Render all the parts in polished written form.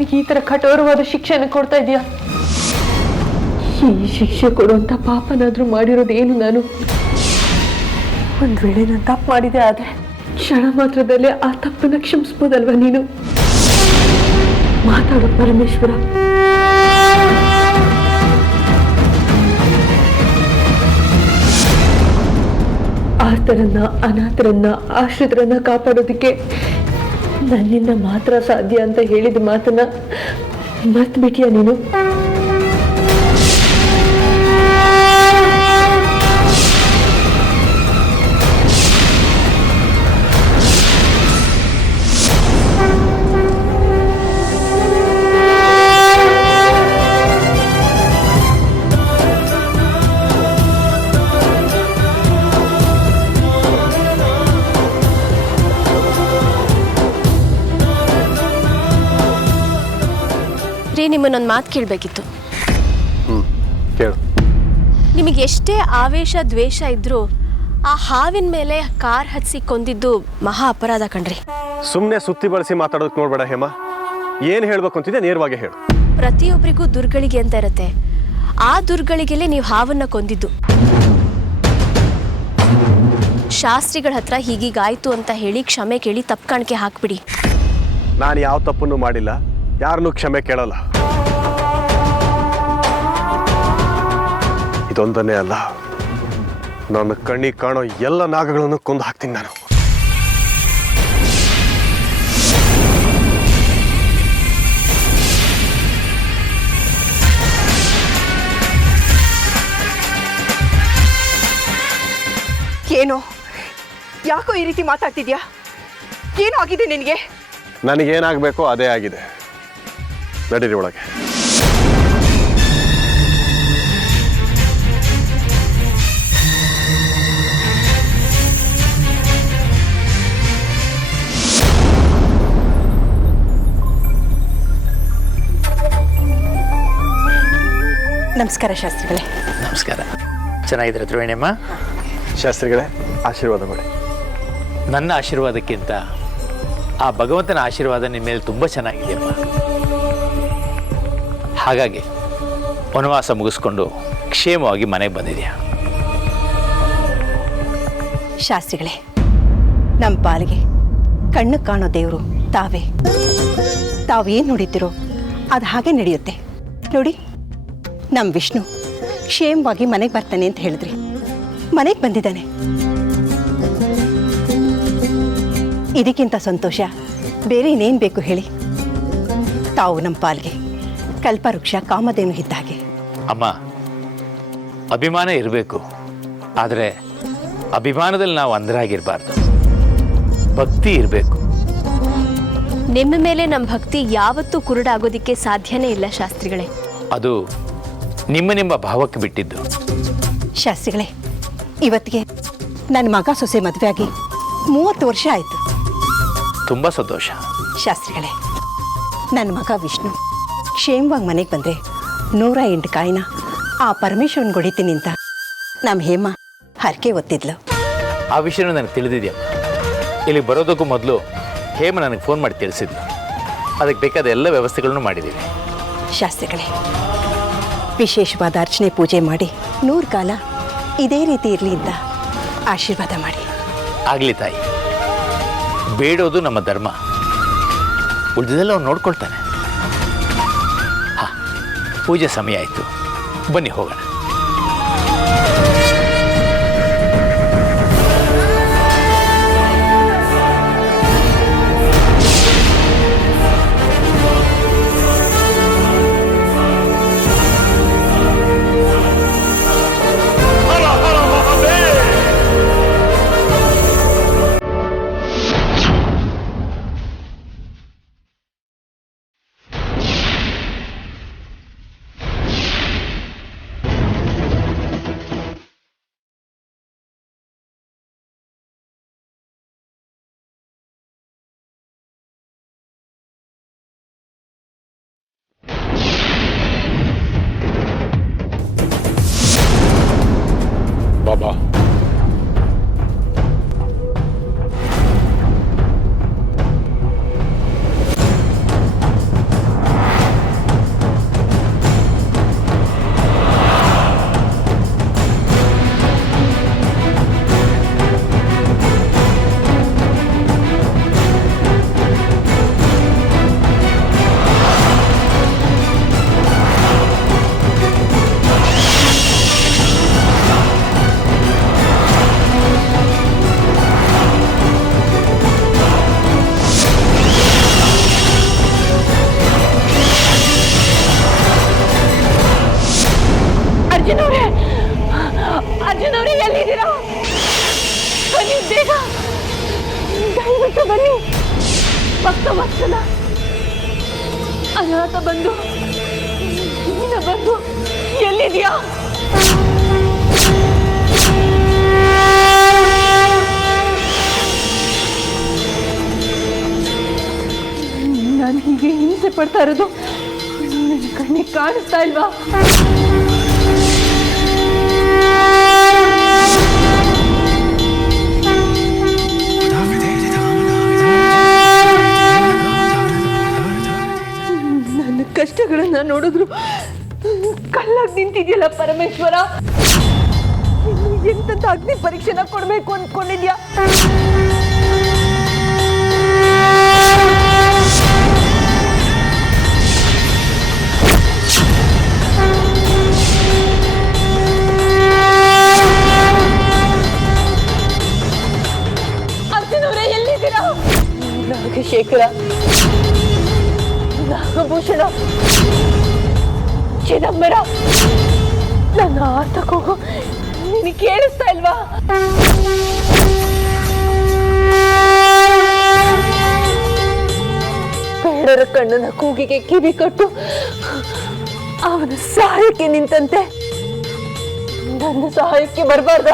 ನನಗೆ ಈ ತರ ಕಠೋರವಾದ ಶಿಕ್ಷೆಯನ್ನು ಕೊಡ್ತಾ ಇದೀಯಾ? ಈ ಶಿಕ್ಷೆ ಕೊಡುವಂತ ಪಾಪನಾದ್ರೂ ಮಾಡಿರೋದೇನು ನಾನು? ಒಂದ್ ವೇಳೆ ನಾನು ತಪ್ಪು ಮಾಡಿದೆ ಆದ್ರೆ ಕ್ಷಣ ಮಾತ್ರದಲ್ಲೇ ಆ ತಪ್ಪನ್ನ ಕ್ಷಮಿಸ್ಬೋದಲ್ವಾ ನೀನು? ಮಾತಾಡೋ ಪರಮೇಶ್ವರ. ಆರ್ತರನ್ನ, ಅನಾಥರನ್ನ, ಆಶ್ರಿತರನ್ನ ಕಾಪಾಡೋದಕ್ಕೆ ನನ್ನಿಂದ ಮಾತ್ರ ಸಾಧ್ಯ ಅಂತ ಹೇಳಿದ ಮಾತನ್ನ ಮರ್ತ್ಬಿಟ್ಟಿಯಾ ನೀನು? ನಿಮ್ಮನ್ನೊಂದು ಮಾತು ಕೇಳಬೇಕಿತ್ತು. ಕೇಳು. ನಿಮಗೆ ಎಷ್ಟೇ ಆವೇಶ ದ್ವೇಷ ಇದ್ರೂ ಆ ಹಾವಿನ ಮೇಲೆ ಕಾರ್ ಹತ್ಸಿ ಕೊಂದಿದ್ದು ಮಹಾ ಅಪರಾಧ ಕಣ್ರಿ. ಸುಮ್ಮನೆ ಸುತ್ತಿ ಬಳಸಿ ಮಾತಾಡೋದಕ್ಕೆ ನೋಡ್ಬೇಡ ಹೇಮ. ಏನು ಹೇಳ್ಬೇಕು ಅಂತಿದೆ ನೇರವಾಗಿ ಹೇಳು. ಪ್ರತಿಯೊಬ್ಬರಿಗೂ ದುರ್ಗಳಿಗೆ ಅಂತ ಇರುತ್ತೆ. ಆ ದುರ್ಗಳಿಗೆಲ್ಲೇ ನೀವು ಹಾವನ್ನ ಕೊಂದಿದ್ದು. ಶಾಸ್ತ್ರಿಗಳ ಹತ್ರ ಹೀಗೀಗಾಯ್ತು ಅಂತ ಹೇಳಿ ಕ್ಷಮೆ ಕೇಳಿ ತಪ್ಪು ಕಾಣಿಕೆ ಹಾಕ್ಬಿಡಿ. ನಾನು ಯಾವ ತಪ್ಪನ್ನು ಮಾಡಿಲ್ಲ, ಯಾರನ್ನೂ ಕ್ಷಮೆ ಕೇಳಲ್ಲ. ಇದೊಂದನ್ನೇ ಅಲ್ಲ, ನನ್ನ ಕಣ್ಣಿಗೆ ಕಾಣೋ ಎಲ್ಲ ನಾಗಗಳನ್ನು ಕೊಂದು ಹಾಕ್ತೀನಿ ನಾನು. ಏನೋ ಯಾಕೋ ಈ ರೀತಿ ಮಾತಾಡ್ತಿದ್ಯಾ? ಏನೋ ಆಗಿದೆ ನಿನಗೆ? ನನಗೇನಾಗಬೇಕೋ ಅದೇ ಆಗಿದೆ. ನಡೀರಿ ಒಳಗೆ. ನಮಸ್ಕಾರ ಶಾಸ್ತ್ರಿಗಳೇ. ನಮಸ್ಕಾರ. ಚೆನ್ನಾಗಿದ್ದೀರಾ ತ್ರಿವೇಣಿಯಮ್ಮ? ಶಾಸ್ತ್ರಿಗಳೇ, ಆಶೀರ್ವಾದ ಮಾಡಿ. ನನ್ನ ಆಶೀರ್ವಾದಕ್ಕಿಂತ ಆ ಭಗವಂತನ ಆಶೀರ್ವಾದ ನಿಮ್ಮ ಮೇಲೆ ತುಂಬ ಚೆನ್ನಾಗಿದೆಯಮ್ಮ. ಹಾಗಾಗಿ ವನವಾಸ ಮುಗಿಸ್ಕೊಂಡು ಕ್ಷೇಮವಾಗಿ ಮನೆಗೆ ಬಂದಿದೆಯಾ? ಶಾಸ್ತ್ರಿಗಳೇ, ನಮ್ಮ ಪಾಲಿಗೆ ಕಣ್ಣು ಕಾಣೋ ದೇವರು ತಾವೇ. ತಾವೇನು ನೋಡಿದ್ದೀರೋ ಅದು ಹಾಗೆ ನಡೆಯುತ್ತೆ ನೋಡಿ. ನಮ್ಮ ವಿಷ್ಣು ಕ್ಷೇಮವಾಗಿ ಮನೆಗೆ ಬರ್ತಾನೆ ಅಂತ ಹೇಳಿದ್ರಿ, ಮನೆಗೆ ಬಂದಿದ್ದಾನೆ. ಇದಕ್ಕಿಂತ ಸಂತೋಷ ಬೇರೆ ಇನ್ನೇನು ಬೇಕು ಹೇಳಿ? ತಾವು ನಮ್ಮ ಪಾಲ್ಗೆ ಕಲ್ಪವೃಕ್ಷ ಕಾಮಧೇನು ಇದ್ದ ಹಾಗೆ. ಅಮ್ಮ, ಅಭಿಮಾನ ಇರಬೇಕು, ಆದರೆ ಅಭಿಮಾನದಲ್ಲಿ ನಾವು ಅಂಧರಾಗಿರಬಾರ್ದು. ಭಕ್ತಿ ಇರಬೇಕು. ನಿಮ್ಮ ಮೇಲೆ ನಮ್ಮ ಭಕ್ತಿ ಯಾವತ್ತೂ ಕುರುಡಾಗೋದಿಕ್ಕೆ ಸಾಧ್ಯನೇ ಇಲ್ಲ ಶಾಸ್ತ್ರಿಗಳೇ. ಅದು ನಿಮ್ಮ ಭಾವಕ್ಕೆ ಬಿಟ್ಟಿದ್ದು. ಶಾಸ್ತ್ರಿಗಳೇ, ಇವತ್ತಿಗೆ ನನ್ನ ಮಗ ಸೊಸೆ ಮದುವೆ ಆಗಿ 30 ವರ್ಷ ಆಯಿತು. ತುಂಬ ಸಂತೋಷ. ಶಾಸ್ತ್ರಿಗಳೇ, ನನ್ನ ಮಗ ವಿಷ್ಣು ಕ್ಷೇಮವಾಗಿ ಮನೆಗೆ ಬಂದರೆ 108 ಕಾಯಿನ ಆ ಪರಮೇಶ್ವರನ್ ಹೊಡಿತೀನಿ ಅಂತ ನಮ್ಮ ಹೇಮ ಹರಕೆ ಒತ್ತಿದ್ಲು. ಆ ವಿಷಯನೂ ನನಗೆ ತಿಳಿದಿದೆಯಮ್ಮ. ಇಲ್ಲಿ ಬರೋದಕ್ಕೂ ಮೊದಲು ಹೇಮ ನನಗೆ ಫೋನ್ ಮಾಡಿ ತಿಳಿಸಿದ್ಲು. ಅದಕ್ಕೆ ಬೇಕಾದ ಎಲ್ಲ ವ್ಯವಸ್ಥೆಗಳನ್ನು ಮಾಡಿದ್ದೀವಿ. ಶಾಸ್ತ್ರಿಗಳೇ, ವಿಶೇಷವಾದ ಅರ್ಚನೆ ಪೂಜೆ ಮಾಡಿ 100 ಕಾಲ ಇದೇ ರೀತಿ ಇರಲಿ ಅಂತ ಆಶೀರ್ವಾದ ಮಾಡಿ. ಆಗಲಿ ತಾಯಿ, ಬೇಡೋದು ನಮ್ಮ ಧರ್ಮ, ಉಳಿದೆಲ್ಲ ಅವ್ನು ನೋಡ್ಕೊಳ್ತಾನೆ. ಹಾಂ, ಪೂಜೆ ಸಮಯ ಆಯಿತು, ಬನ್ನಿ ಹೋಗೋಣ. ಅರ್ಜುನ್ ಅವರೇ, ಅರ್ಜುನ್ ಅವರೇ ಎಲ್ಲಿದ್ದೀರಾ? ಬನ್ನಿ ಬೇಗ, ದಯವಿಟ್ಟು ಬನ್ನಿ. ಭಕ್ತ ವತ್ಸಲ, ಅನಾಥ ಬಂಧು, ನಿನ್ನ ಬಂಧು ಎಲ್ಲಿದ್ಯಾ? ನಾನು ಹೀಗೆ ಹಿಂಸೆ ಪಡ್ತಾ ಇರೋದು ನನ್ನ ಕಣ್ಣಿಗೆ ಕಾಣಿಸ್ತಾ ಇಲ್ವಾ? ನನ್ನ ಕಷ್ಟಗಳನ್ನ ನೋಡಿದ್ರು ಕಲ್ಲಾಗಿ ನಿಂತಿದ್ಯಲ್ಲ ಪರಮೇಶ್ವರ. ಎಂತ ಅಗ್ನಿ ಪರೀಕ್ಷೆನ ಕೊಡ್ಬೇಕು ಅಂದ್ಕೊಂಡಿದ್ಯಾ? ಅರ್ಜುನವರೇ ಎಲ್ಲಿದ್ದೀರಾ? ನಾಗಶೇಖರ, ನಾಗಭೂಷಣ, ಚಿದಂಬರ, ನನ್ನ ಆತಕ್ಕೆ ಹೋಗು. ನಿನಗೆ ಕೇಳಿಸ್ತಾ ಇಲ್ವಾ? ಬೇಡರ ಕಣ್ಣನ ಕೂಗಿಗೆ ಕಿವಿ ಕಟ್ಟು ಅವನ ಸಹಾಯಕ್ಕೆ ನಿಂತಂತೆ ನನ್ನ ಸಹಾಯಕ್ಕೆ ಬರಬಾರ್ದ?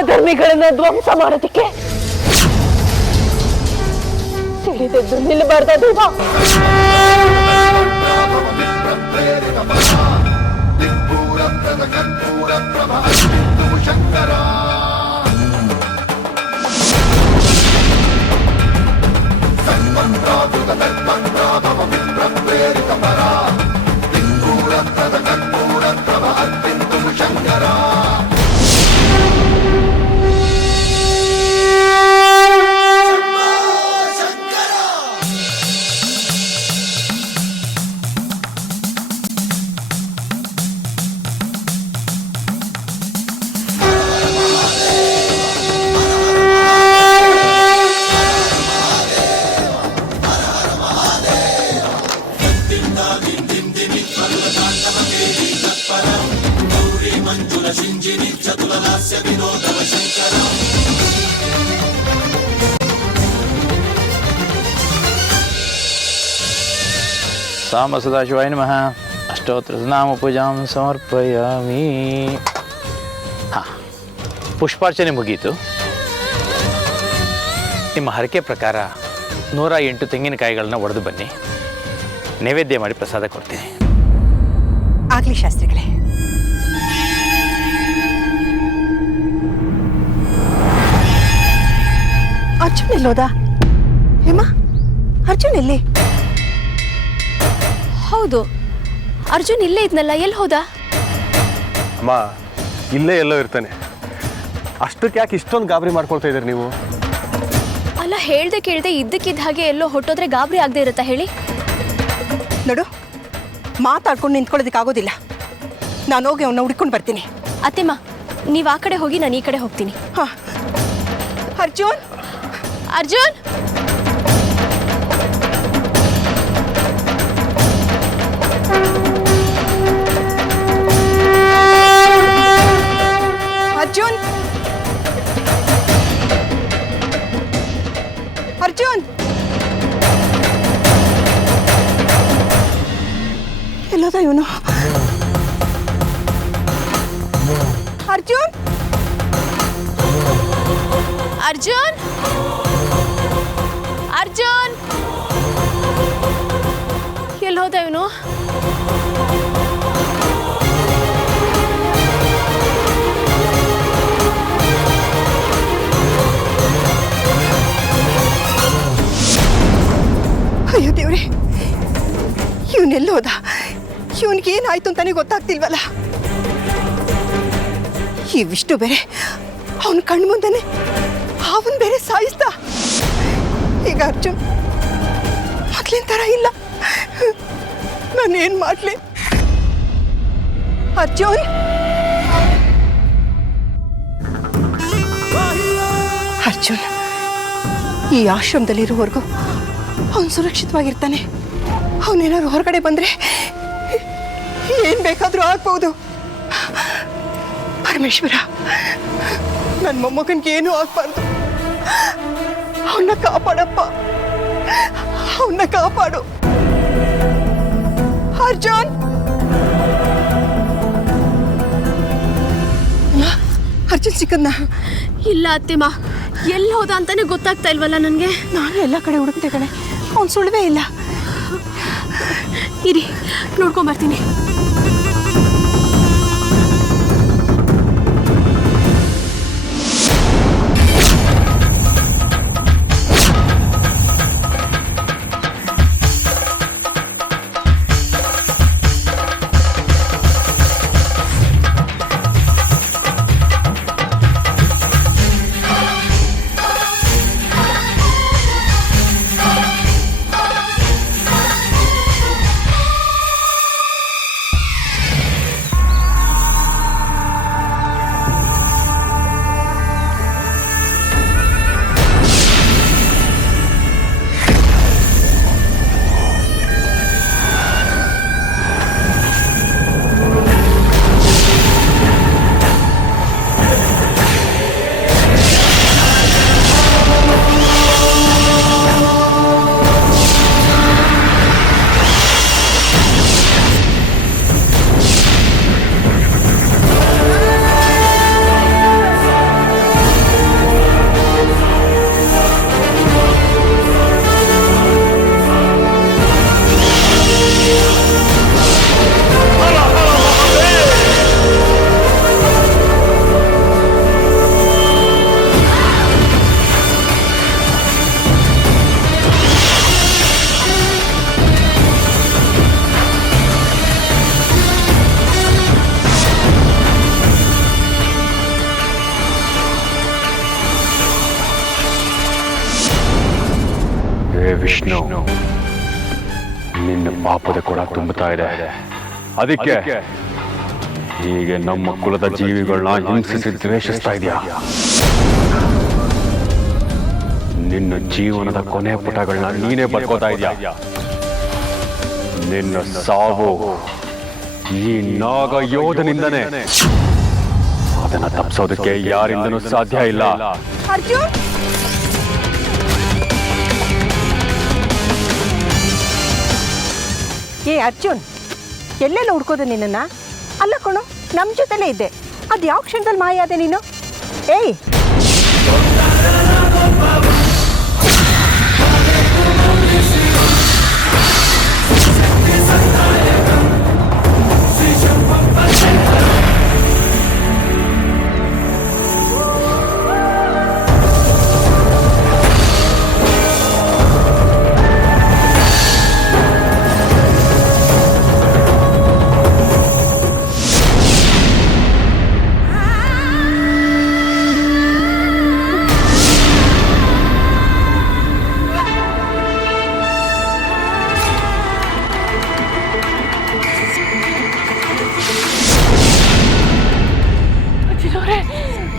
ಅಧರ್ಮಿಗಳನ್ನ ಧ್ವಂಸ ಮಾಡೋದಕ್ಕೆ ತಿಳಿದದ್ದು ನಿಲ್ಲಬಾರ್ದ ದೇವ? ಸಾಂಬ ಸದಾಶಿವಾಯ ನಮಃ. ಅಷ್ಟೋತ್ತರ ನಾಮ ಪೂಜಾಂ ಸಮರ್ಪಯಾಮಿ. ಹಾಂ, ಪುಷ್ಪಾರ್ಚನೆ ಮುಗೀತು. ನಿಮ್ಮ ಹರಕೆ ಪ್ರಕಾರ 108 ತೆಂಗಿನಕಾಯಿಗಳನ್ನ ಒಡೆದು ಬನ್ನಿ. ನೈವೇದ್ಯ ಮಾಡಿ ಪ್ರಸಾದ ಕೊಡ್ತೀನಿ. ಆಗ್ಲಿ ಶಾಸ್ತ್ರಿಗಳೇ. ಅರ್ಜುನ್ ಎಲ್ಲೋದ? ಹೇಮಾ, ಅರ್ಜುನ್ ಎಲ್ಲಿ? ಹೌದು, ಅರ್ಜುನ್ ಇಲ್ಲೇ ಇದ್ನಲ್ಲ, ಎಲ್ಲಿ ಹೋದ? ಅಮ್ಮ, ಇಲ್ಲೇ ಎಲ್ಲೋ ಇರ್ತಾನೆ. ಅಷ್ಟಕ್ಕೆ ಯಾಕೆ ಇಷ್ಟೊಂದು ಗಾಬರಿ ಮಾಡ್ಕೊಳ್ತಾ ಇದ್ದೀರಿ ನೀವು? ಅಲ್ಲ, ಹೇಳ್ದೆ ಕೇಳ್ದೆ ಇದ್ದಕ್ಕಿದ್ದ ಹಾಗೆ ಎಲ್ಲೋ ಹೊಟ್ಟೋದ್ರೆ ಗಾಬರಿ ಆಗದೆ ಇರುತ್ತಾ ಹೇಳಿ? ನೋಡು, ಮಾತಾಡ್ಕೊಂಡು ನಿಂತ್ಕೊಳ್ಳೋದಕ್ಕಾಗೋದಿಲ್ಲ. ನಾನು ಹೋಗಿ ಅವನ್ನ ಹುಡ್ಕೊಂಡು ಬರ್ತೀನಿ. ಅತ್ತೆಮ್ಮ, ನೀವು ಆ ಕಡೆ ಹೋಗಿ, ನಾನು ಈ ಕಡೆ ಹೋಗ್ತೀನಿ. ಹಾ, ಅರ್ಜುನ್, ಅರ್ಜುನ್, ಅರ್ಜುನ್, ಅರ್ಜುನ್, ಎಲ್ಲೋದ ಇವನು? ಅರ್ಜುನ್, ಅರ್ಜುನ್, ಅರ್ಜುನ್, ಎಲ್ಲಿ ಹೋದ ಇವನು? ಅಯ್ಯೋ ದೇವ್ರೆ, ಇವನೆಲ್ಲೋದ? ಇವನಿಗೇನಾಯ್ತು ಅಂತಾನೆ ಗೊತ್ತಾಗ್ತಿಲ್ವಲ್ಲ. ಈ ವಿಷ್ಣು ಬೇರೆ ಅವನ ಕಣ್ಣು ಮುಂದೆನೆ ಅವನ್ ಬೇರೆ ಸಾಯಿಸ್ದ. ಈಗ ಅರ್ಜುನ್ ಮೊದ್ಲಿನ ಥರ ಇಲ್ಲ. ನಾನೇನ್ ಮಾಡ್ಲಿ? ಅರ್ಜುನ್, ಅರ್ಜುನ್ ಈ ಆಶ್ರಮದಲ್ಲಿರುವವರೆಗೂ ಅವನು ಸುರಕ್ಷಿತವಾಗಿರ್ತಾನೆ. ಅವನೇನಾದ್ರು ಹೊರಗಡೆ ಬಂದರೆ ಏನ್ ಬೇಕಾದ್ರೂ ಆಗ್ಬೋದು. ಪರಮೇಶ್ವರ, ನನ್ನ ಮೊಮ್ಮಗನ್ಗೆ ಏನೂ ಆಗ್ಬಾರ್ದು. ಅವನ್ನ ಕಾಪಾಡಪ್ಪ, ಅವನ್ನ ಕಾಪಾಡು. ಅರ್ಜುನ್, ಅರ್ಜುನ್ ಸಿಕ್ಕದ್ನ? ಇಲ್ಲ ಅತ್ತೆಮ್ಮ, ಎಲ್ಲಿ ಹೋದ ಅಂತಾನೆ ಗೊತ್ತಾಗ್ತಾ ಇಲ್ವಲ್ಲ ನನಗೆ. ನಾನು ಎಲ್ಲ ಕಡೆ ಹುಡುಕ್ತೆ ಕಣೆ, ಅವ್ನು ಸುಳ್ವೇ ಇಲ್ಲ. ಇರಿ, ನೋಡ್ಕೊಂಬರ್ತೀನಿ. ವಿಷ್ಣು, ನಿನ್ನ ಪಾಪದ ಕೂಡ ತುಂಬುತ್ತಾ ಇದೆ. ಅದಕ್ಕೆ ಹೀಗೆ ನಮ್ಮ ಕುಲದ ಜೀವಿಗಳನ್ನ ಹಿಂಸಿಸಿ ದ್ವೇಷಿಸ್ತಾ ಇದೆಯಾ? ನಿನ್ನ ಜೀವನದ ಕೊನೆ ಪುಟಗಳನ್ನ ನೀನೇ ಬರ್ಕೋತಾ ಇದೆಯಾ? ನಿನ್ನ ಸಾವು ಈ ನಾಗ ಯೋಧನಿಂದನೇ. ಅದನ್ನ ತಪ್ಪಿಸೋದಕ್ಕೆ ಯಾರಿಂದನೂ ಸಾಧ್ಯ ಇಲ್ಲ. ಅರ್ಜುನ್, ಏ ಅರ್ಜುನ್, ಎಲ್ಲೆಲ್ಲ ಹುಡ್ಕೋದು ನಿನ್ನನ್ನ? ಅಲ್ಲ ಕಣೋ, ನಮ್ಮ ಜೊತೆಲೇ ಇದ್ದೆ. ಅದು ಯಾವ ಕ್ಷಣದಲ್ಲಿ ಮಾಯ ಆದೆ ನೀನು? ಏಯ್,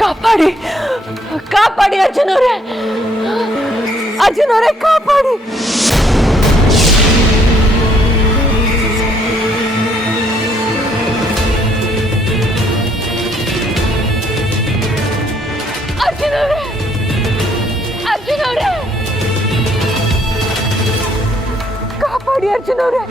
ಕಾಪಾಡಿ, ಕಾಪಾಡಿ ಅರ್ಜುನ್ ಅವರೇ, ಅರ್ಜುನ್ ಅವರೇ ಕಾಪಾಡಿ. ಅರ್ಜುನ್ ಅವರೇ, ಅರ್ಜುನ್ ಅವರೇ ಕಾಪಾಡಿ, ಅರ್ಜುನ್ ಅವರೇ.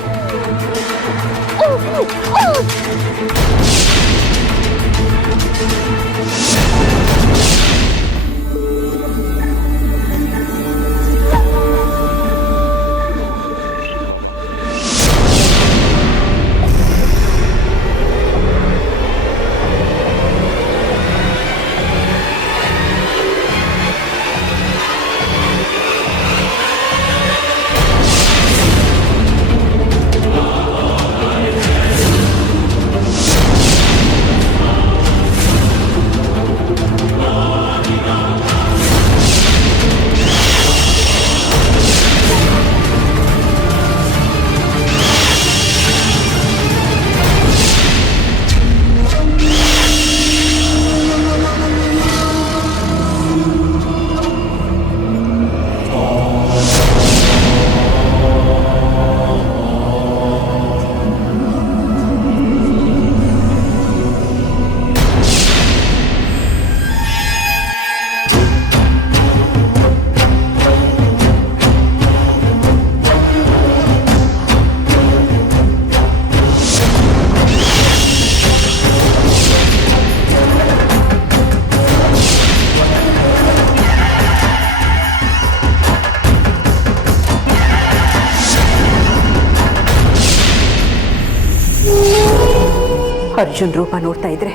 ಅರ್ಜುನ್ ರೂಪ ನೋಡ್ತಾ ಇದ್ರೆ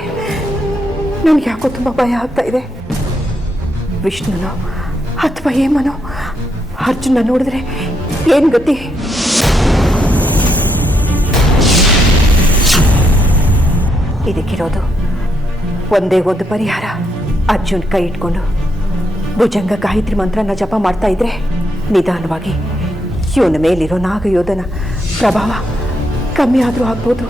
ನನಗೆ ಯಾಕೋ ತುಂಬ ಭಯ ಆಗ್ತಾ ಇದೆ. ವಿಷ್ಣುನೋ ಅಥವಾ ಹೇಮನೋ ಅರ್ಜುನ ನೋಡಿದ್ರೆ ಏನು ಗತಿ? ಇದಕ್ಕಿರೋದು ಒಂದೇ ಒಂದು ಪರಿಹಾರ. ಅರ್ಜುನ್ ಕೈ ಇಟ್ಕೊಂಡು ಭುಜಂಗ ಗಾಯತ್ರಿ ಮಂತ್ರನ ಜಪ ಮಾಡ್ತಾ ಇದ್ರೆ ನಿಧಾನವಾಗಿ ಇವನ ಮೇಲಿರೋ ನಾಗಯೋಧನ ಪ್ರಭಾವ ಕಮ್ಮಿ ಆದರೂ ಆಗ್ಬೋದು.